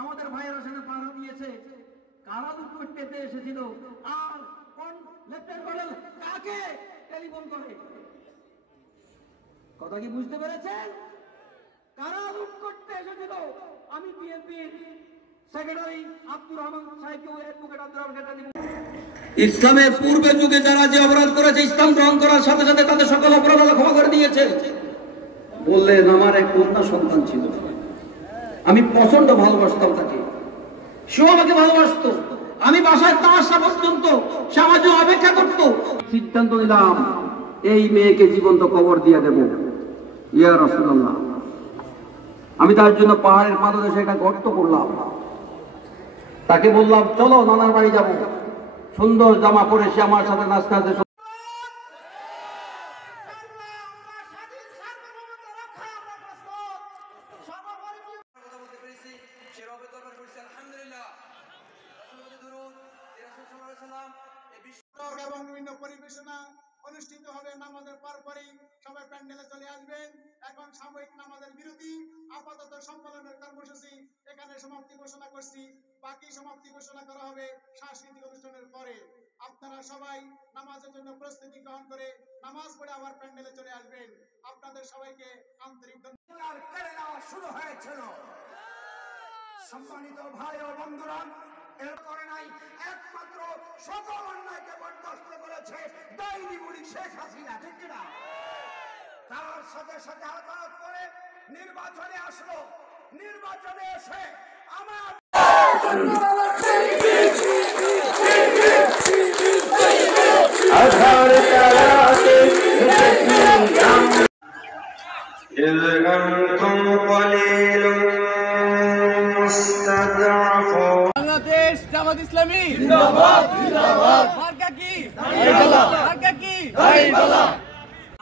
আমাদের ভাইয়েরা সেখানে পাড়া দিয়েছে, কারা দুঃখ পেতে এসেছিল, আর কোন লেফটেন্যান্ট কর্নেল কাকে টেলিফোন করে, কথা কি বুঝতে পেরেছেন? কারা লুট করতে এসেছিল? আমি বিএনপির সেক্রেটারি আব্দুর রহমান সাহেবকে, ওই অ্যাডভোকেট আব্দুর রহমান সাহেবকে ইসলামের পূর্বে যুগে যারা যে অপরাধ করেছে, ইসলাম গ্রহণ করার সাথে সাথে তাদের সকল অপরাধ ক্ষমা করে দিয়েছে। বললেন আমার এক কন্যা সন্তান ছিল, আমি প্রচন্ড ভালোবাসতাম তাকে, সেও আমাকে ভালোবাসতো, আমি বাসায় তামাশা পর্যন্ত সে আমার জন্য অপেক্ষা করত। সিদ্ধান্ত নিলাম এই মেয়েকে জীবন্ত কবর দিয়ে দেব। ইয়া রাসূলুল্লাহ, আমি তার জন্য পাহাড়ের পাদদেশে একটা গর্ত করলাম, তাকে বললাম চলো নানার বাড়ি যাব। সুন্দর জামা পরে সে আমার সাথে নাচতে নাচতে এবং বিভিন্ন পরিবেশনা অনুষ্ঠিত হবে। নামাজের পরপরই সবাই প্যান্ডেলে চলে আসবেন। এখন সাময়িক নামাজের বিরতি, আপাতত সম্মেলনের কর্মসূচি এখানে সমাপ্তি ঘোষণা করছি। বাকি সমাপ্তি ঘোষণা করা হবে সাংস্কৃতিক অনুষ্ঠানের পরে। আপনারা সবাই নামাজের জন্য প্রস্তুতি গ্রহণ করে নামাজ পড়ে আবার প্যান্ডেলে চলে আসবেন। আপনাদের সবাইকে আন্তরিক ধন্যবাদ। শুরু হয়েছিল। সম্মানিত ভাই ও বন্ধুরা, এর করে নাই, একমাত্র সকল অন্যায়কে বরদাস্ত করেছে ডাইনি বুড়ি শেখ হাসিনা, ঠিক না? তার সাথে সাথে আঘাত করে নির্বাচনে আসলো। নির্বাচনে এসে আমার বাংলাদেশ জামাত ইসলামী জিন্দাবাদ, জিন্দাবাদ। মার্কা কি? দাঁড়িপাল্লা। মার্কা কি? দাঁড়িপাল্লা।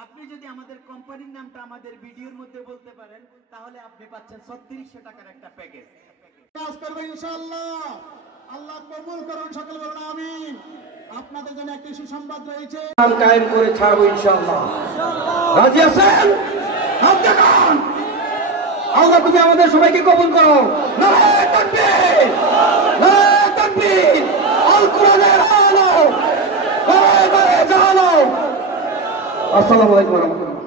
আপনি যদি আমাদের কোম্পানির নামটা আমাদের ভিডিওর মধ্যে বলতে পারেন, তাহলে আপনি পাচ্ছেন 3600 টাকার একটা প্যাকেজ। কাজ করবে ইনশাআল্লাহ। আল্লাহ কবুল করুন, সকলে বলুন আমিন। আপনাদের জন্য একটি সুসংবাদ রয়েছে, কায়েম করে ছাড়বো ইনশাআল্লাহ। রাজি আছেন? হাত দেখান। আল্লাহ তুমি আমাদের সবাইকে কবুল করো। নারায়ে তাকবীর, নারায়ে তাকবীর। আল কোরআনের আলো, নারায়ে জাহালো। আসসালামু আলাইকুম ওয়া রাহমাতুল্লাহ।